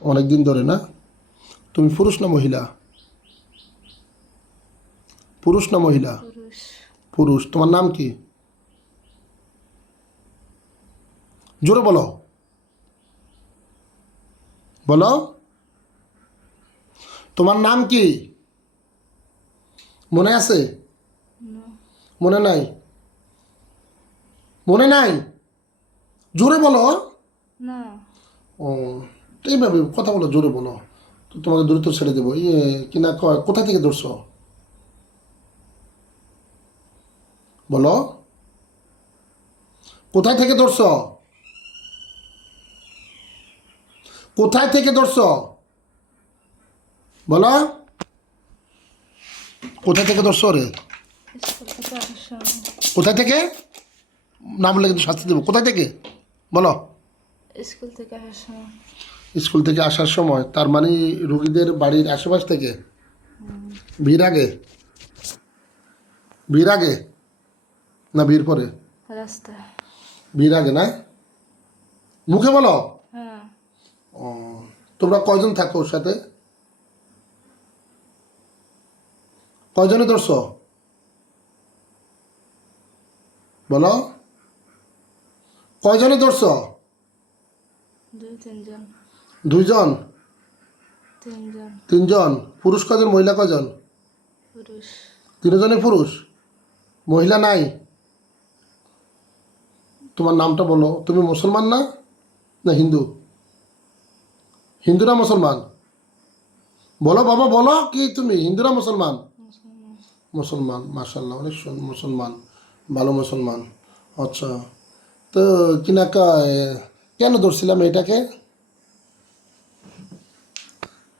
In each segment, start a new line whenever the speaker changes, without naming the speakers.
অনেক দিন ধরে না তুমি পুরুষ না মহিলা? পুরুষ না মহিলা?
পুরুষ।
পুরুষ। তোমার নাম কি? জোরে বলো। বলো। তোমার নাম কি? মনে আছে? মনে নাই? মনে নাই? জোরে বলো।
না।
ও। তো এইভাবে কথা বলো জোরে বলো তো তোমাকে দ্রুত ছেড়ে দেবো। ইয়ে কিনা কোথা থেকে ধরছো? বলো। কোথায় থেকে ধরছো? কোথায় থেকে ধরছো? বলো। কোথায় থেকে ধরছো রে? কোথায় থেকে? না বললে কিন্তু শাস্তি দেবো। কোথায় থেকে? বলো।
স্কুল থেকে আসার
স্কুল থেকে আসার সময় তার মানে রুগীদের বাড়ির আশেপাশ থেকে? ভিড় আগে? ভিড় আগে? না ভিড় পরে? ভিড় আগে না? মুখে বলো।
হ্যাঁ।
ও তোমরা কয়জন থাকো ওর সাথে? কয়জনে ধরছ? বলো। কয়জনে ধরছ?
দুই তিনজন।
দুইজন?
তিনজন।
পুরুষ কজন মহিলা কজন? তিনজনে পুরুষ? মহিলা নাই? তোমার নামটা বলো। তুমি মুসলমান না? না হিন্দু? হিন্দু না মুসলমান? বলো বাবা বলো কি তুমি? হিন্দু না মুসলমান?
মুসলমান
মার্শাল্লাহ অনেক মুসলমান ভালো মুসলমান। আচ্ছা তো কিনা কেন ধরছিলাম এটাকে?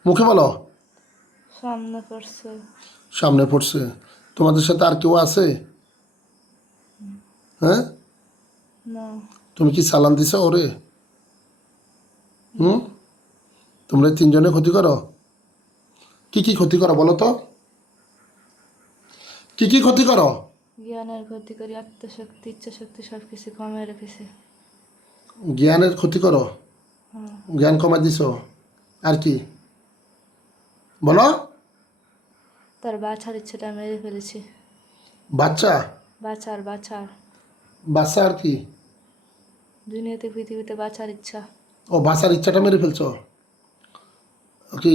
মুখে বলো।
সামনে পড়ছে।
সামনে পড়ছে। তোমাদের সাথে আর কেউ আছে? হ্যাঁ? তুমি কি সালান দিছ ওরে? হুম? তোমরা তিনজনে ক্ষতি করো? কি কি ক্ষতি করো বলো তো? কি কি ক্ষতি করো?
জ্ঞানের ক্ষতি করি আত্মশক্তি ইচ্ছা শক্তি সব কিছু কমে রেখেছে।
জ্ঞানের ক্ষতি করো?
হ্যাঁ।
জ্ঞান কমাই দিছ? আর কি? বলো।
তার বাছার ইচ্ছাটা মেরে ফেলেছি।
বাচ্চা?
বাছার বাছার
বাচ্চা আর কি?
দুনিয়াতে পৃথিবীতে বাছার ইচ্ছা।
ও বাচ্চার ইচ্ছাটা মেরে ফেলছো? কি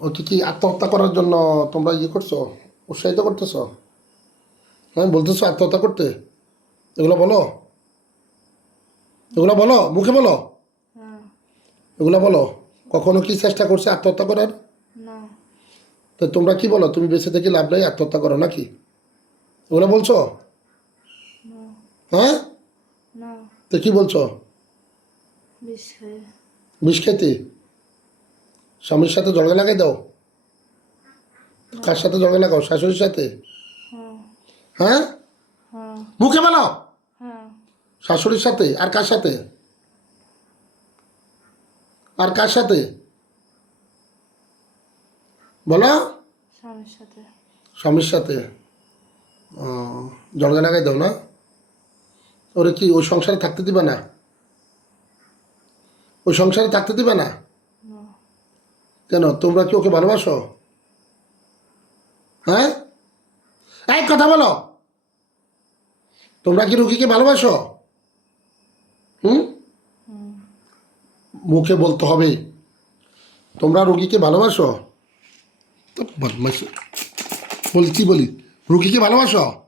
ও কি কি আত্মহত্যা করার জন্য তোমরা ইয়ে করছ? উৎসাহিত করতেছো? হ্যাঁ বলতেছো আত্মহত্যা করতে। এগুলো বলো। এগুলো বলো মুখে বলো।
হ্যাঁ।
এগুলো বলো। কখনো কি চেষ্টা করছে আত্মহত্যা করার? তো তোমরা কি বলো তুমি বেঁচে থেকে লাভ নাই আত্মহত্যা করো নাকি? এগুলো বলছো? হ্যাঁ? তো কি বলছো?
বিষ
খেতে? স্বামীর সাথে জড়গা লাগাই দাও। কার সাথে জড়গা লাগাও? শাশুড়ির সাথে?
হ্যাঁ।
হ্যাঁ?
হ্যাঁ।
মুখে বলো
হ্যাঁ।
শাশুড়ির সাথে? আর কার সাথে? আর কার সাথে? বলো?
স্বামীর সাথে।
স্বামীর সাথে? দাও না? ওরে কি ওই সংসারে থাকতে দিবে না? ওই সংসারে থাকতে দিবে না। কেন তোমরা কি ওকে ভালোবাসো? হ্যাঁ? এক কথা বলো। তোমরা কি রুগীকে ভালোবাসো? হুম?
হুম।
মুখে বলতে হবে। তোমরা রুগীকে ভালোবাসো? তো বলি কি বলি? রুগীকে ভালোবাসো?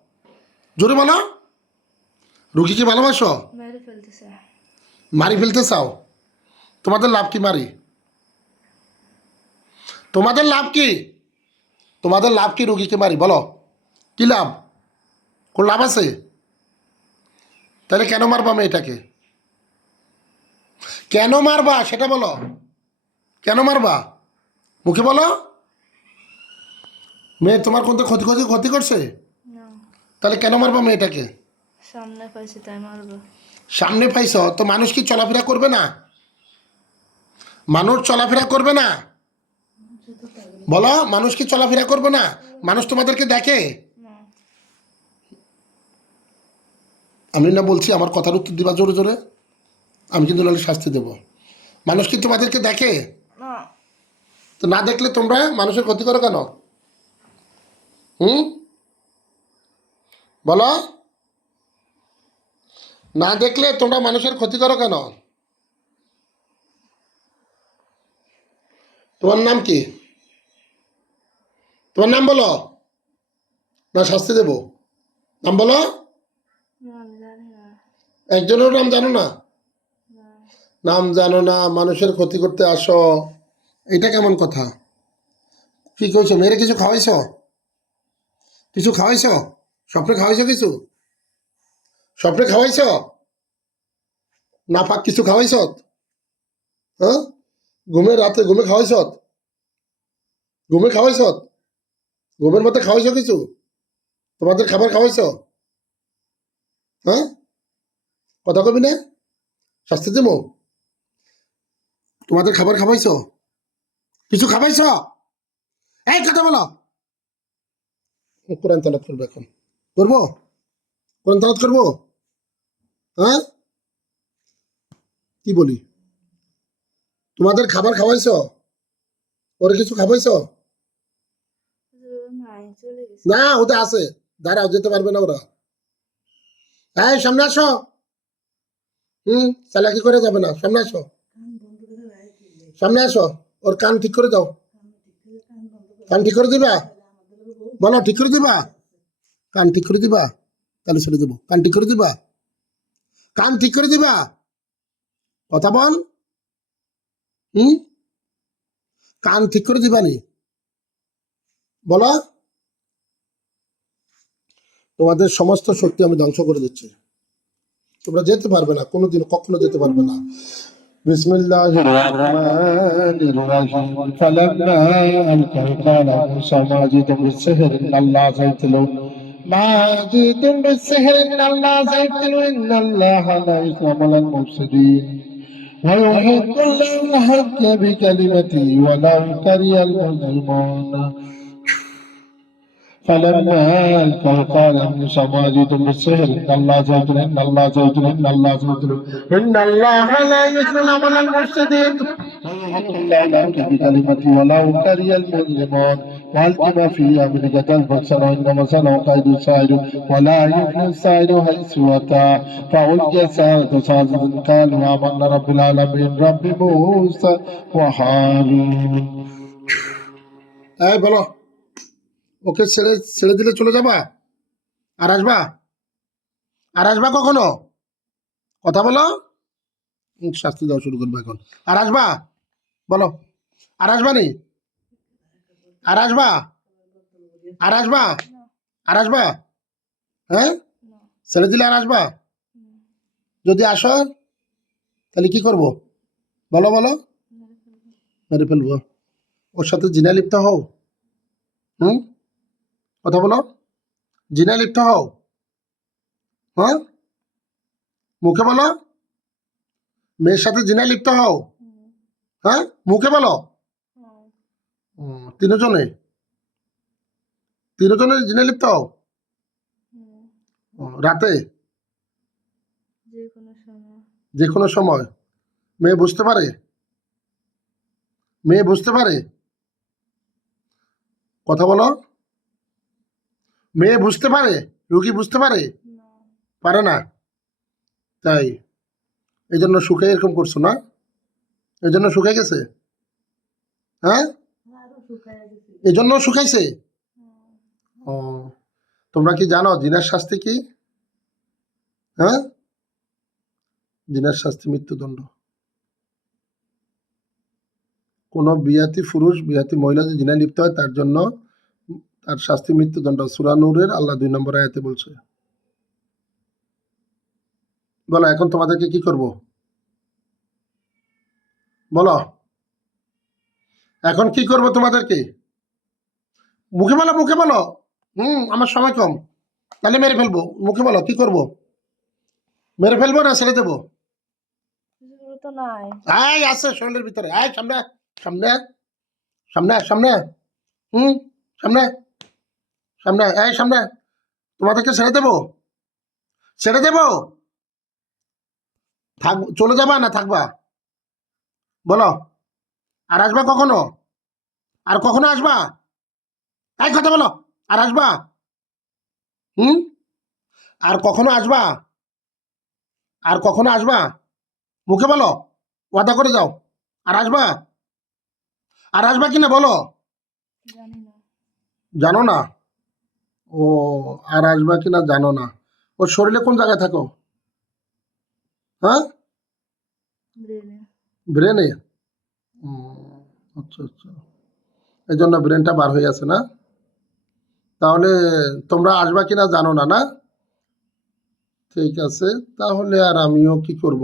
জোরে বলো। রুগীকে ভালোবাসো?
মেরে
মারি ফেলতে চাও? তোমাদের লাভ কি মারি? তোমাদের লাভ কি? তোমাদের লাভ কি রুগীকে মারি? বলো। কি লাভ? কোন লাভ আছে? তাহলে কেন মারবা মেয়েটাকে? কেন মারবা? সেটা বলো। কেন মারবা? মুখে বলো। মেয়ে তোমার কোনটা ক্ষতি ক্ষতি ক্ষতি করছে? তাহলে কেন মারবা মেয়েটাকে?
সামনে পাইছি তাই মারবো।
সামনে পাইছ? তো মানুষ কি চলাফেরা করবে না? মানুষ চলাফেরা করবে না? বলো মানুষ কি চলাফেরা করবে না? মানুষ তোমাদেরকে দেখে? আমি না বলছি আমার কথার উত্তর দিবা জোরে জোরে? আমি কিন্তু নাহলে শাস্তি দেব। মানুষ কি তোমাদেরকে দেখে?
না।
তো না দেখলে তোমরা মানুষের ক্ষতি করো কেন? হুম? বলো? না দেখলে তোমরা মানুষের ক্ষতি করো কেন? তোমার নাম কি? তোমার নাম বলো। না শাস্তি দেব। নাম বলো। একজনের নাম জানো না?
না।
নাম জানো না মানুষের ক্ষতি করতে আসো। এটা কেমন কথা? কি কইছো মেয়েরে কিছু খাওয়াইছ? কিছু খাওয়াইছ? স্বপ্নে খাওয়াইছ কিছু? স্বপ্নে খাওয়াইছ? না পাক কিছু খাওয়াইছ? হ্যাঁ? ঘুমে রাতে ঘুমে খাওয়াইছ? ঘুমে খাওয়াইছ? ঘুমের মধ্যে খাওয়াইছ কিছু? তোমাদের খাবার খাওয়াইছ? হ্যাঁ? কথা কবি না? শাস্তি দেবো? তোমাদের খাবার খাওয়াইছ? কিছু খাবাইছ এই কথা বলো। কোরআন তালাত করব এখন। করব? কোরআন তালাত করব? হ্যাঁ? কি বলি? তোমাদের খাবার খাওয়াইছ? ওরা কিছু
গেছে।
না ওটা আছে। দাঁড়াও যেতে পারবে না ওরা। হ্যাঁ সামনে আসো। হুম চালাকি করে যাবে না? সামনে আসো। সামনে আসো। ওর কান ঠিক করে দাও। কান ঠিক করে দিবা? বলো, ঠিক করে দিবা? কান ঠিক করে দিবা? তাহলে ছেড়ে দেবো কান ঠিক করে দিবা? কান ঠিক করে দিবা? কথা বল। হুম? কান ঠিক করে দিবা নি? বলো। তোমাদের সমস্ত শক্তি আমি ধ্বংস করে দিচ্ছি। তোমরা যেতে পারবে না কোনোদিন কখনো যেতে পারবে না। بسم الله
الرحمن الرحيم. فلما ألقوا قال موسى ما جئتم بالسحر إن الله سيبتلون ما جئتم بالسحر إن الله سيبتلون إن الله لا يسلم المفسدين ويحق الله الحق بكلمته ولو كره المجرمون. فلما ألقى قال موسى ما جئتم بالسحر ان الله سيبتر ان الله سيبتر إن الله سيبتر ان الله لا يسلم عمل المفسدين. ويحق الله الأرض بكلمتي ولو كره المجرمون. والتما في أمريكا البشر ان مثله قيد السائر ولا يفني السائر حيث أتى. فالقي السائر ساجدا قالوا آمنا رب العالمين رب موسى وهارون.
اي بلا ওকে ছেড়ে ছেড়ে দিলে চলে যাবা? আর আসবা? আর আসবা কখনো? কথা বলো। শাস্তি দেওয়া শুরু করব এখন। আর আসবা? বলো। আর আসবা নি? আর আসবা? আর আসবা? আর আসবা? হ্যাঁ? ছেড়ে দিলে আর আসবা? যদি আসো, তাহলে কি করব? বলো বলো।
মেরে ফেলব।
ওর সাথে জিনা লিপ্ত হও। হুম? কথা বলো। জিনা লিপ্ত হও। হ্যাঁ? মুখে বলো। মেয়ের সাথে জিনা লিপ্ত হও। হ্যাঁ? মুখে বলো। তিনজনে। তিনজনে জিনা লিপ্ত হও। রাতে?
যে কোনো সময়।
মেয়ে বুঝতে পারে? মেয়ে বুঝতে পারে? কথা বলো। মেয়ে বুঝতে পারে? রুগী বুঝতে পারে? পারে না? তাই। এই জন্য শুকে এরকম করছ না? এই জন্য শুকাই গেছে? হ্যাঁ? এই জন্য শুকাইছে ও তোমরা কি জানো জিনার শাস্তি কি? হ্যাঁ? জিনার শাস্তি মৃত্যুদণ্ড। কোনো বিয়াতি পুরুষ বিয়াতি মহিলা যদি জিনায় লিপ্ত হয় তার জন্য তার শাস্তি মৃত্যুদণ্ড সুরানুরের আল্লাহ দুই নম্বর আয়াতে বলছে। বলো এখন তোমাদেরকে কি করব? বলো এখন কি করব তোমাদেরকে? মুখে বলো মুখে বলো। হুম আমার সময় কম। তাহলে মেরে ফেলব। মুখে বলো কি করব? মেরে ফেলব না ছেড়ে দেবো? আয় আছে শরীরের ভিতরে। আয় সামনে সামনে সামনে সামনে। হুম সামনে। সামনে এই সামনে তোমাদেরকে ছেড়ে দেবো? ছেড়ে দেবো? থাক চলে যাবা না থাকবা? বলো। আর আসবা কখনো? আর কখনো আসবা? এই কথা বলো। আর আসবা? হুম? আর কখনো আসবা? আর কখনো আসবা? মুখে বলো। ওয়াদা করে যাও। আর আসবা? আর আসবা কিনা বলো।
জানো না।
ও আর আসবা কিনা জানো না। ওর শরীরে কোন জায়গায় থাকো? হ্যাঁ? ব্রেনে আচ্ছা আচ্ছা। এই জন্য ব্রেনটা বার হয়ে আছে না? তাহলে তোমরা আসবা কিনা জানো না না? ঠিক আছে তাহলে আর আমিও কি করব?